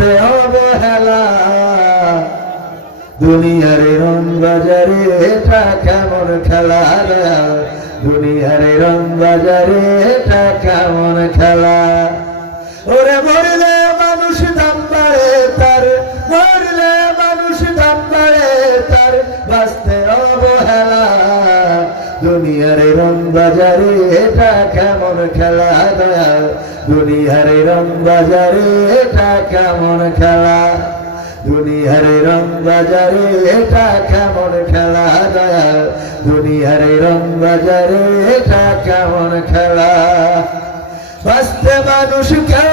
করছে অবহেলা দুনিয়ারে রং বাজারে এটা কেমন খেলা দুনিয়ার রং বাজারে এটা কেমন খেলা? ওরে মরলে মানুষ দাম পারে তার মরলে মানুষ দাম পারে তার বাঁচতে অবহেলা দুনিয়ারে রং বাজারে এটা কেমন খেলা দয়া দুনিয়ার রং বাজারে এটা কেমন খেলা। দুনিয়ার রং বাজারে এটা কেমন খেলা, দয়াল। দুনিয়ার রং বাজারে এটা কেমন খেলা। বাঁচতে মানুষ কেউ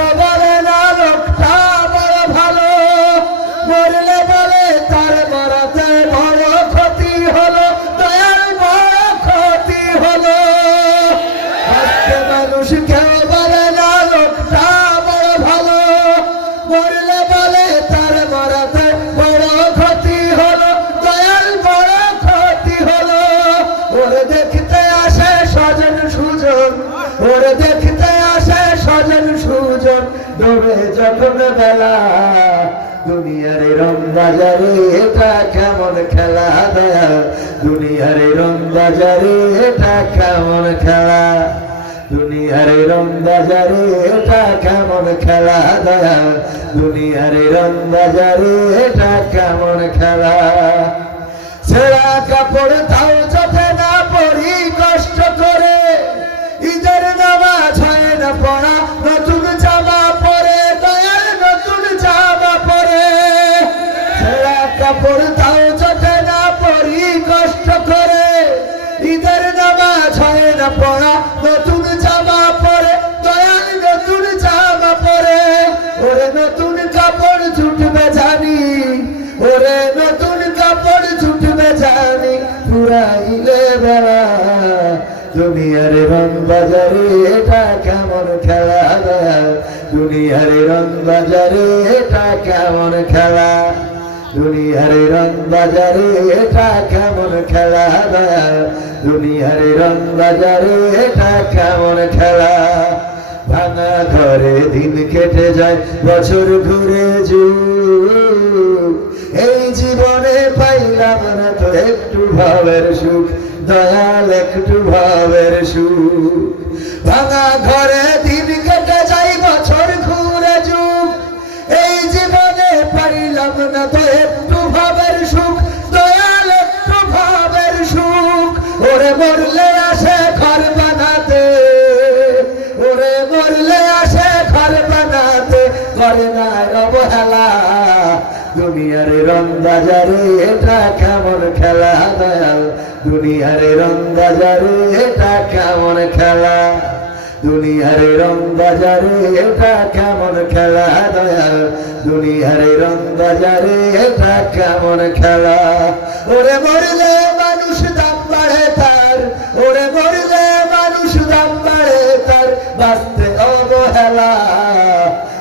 যখন বেলা, দুনিয়ার রং বাজারে এটা কেমন খেলা দয়া দুনিয়ার রং বাজারে এটা কেমন খেলা? দুনিয়ার রং বাজারে এটা কেমন খেলা দয়া দুনিয়ার রং বাজারে এটা কেমন খেলা? ওরে নতুন কাপড় ছুটবে জানি ফুরাইলে বেলা। দুনিয়ার রং বাজারে এটা কেমন খেলা দুনিয়ার রং বাজারে এটা কেমন খেলা? দুনিয়ার রং বাজারে এটা কেমন খেলা দুনিয়ার রং বাজারে এটা কেমন খেলা? ভাঙা ঘরে দিন কেটে যায়, বছর ঘুরে যুগ। না একটু ভাবের সুখ, দয়াল একটু ভাবের সুখ। ভাঙা ঘরে দিন কেটে যায়, বছর ঘুরে যুগ। এই জীবনে পাইলাম না তো একটু ভাবের সুখ, দয়াল একটু ভাবের সুখ। ওরে মরলে আসে ঘর বানাতে, ওরে মরলে আসে ঘর বানাতে করে না অবহেলা। দুনিয়ার রং বাজারে এটা কেমন খেলা দয়াল? দুনিয়ার রং বাজারে এটা কেমন খেলা? দুনিয়ার রং বাজারে এটা কেমন খেলা দয়াল? দুনিয়ার রং বাজারে এটা কেমন খেলা? ওরে মরলে মানুষ দাম বাড়ে তার, ওরে মরলে মানুষ দাম বাড়ে তার, বাঁচতে অবহেলা।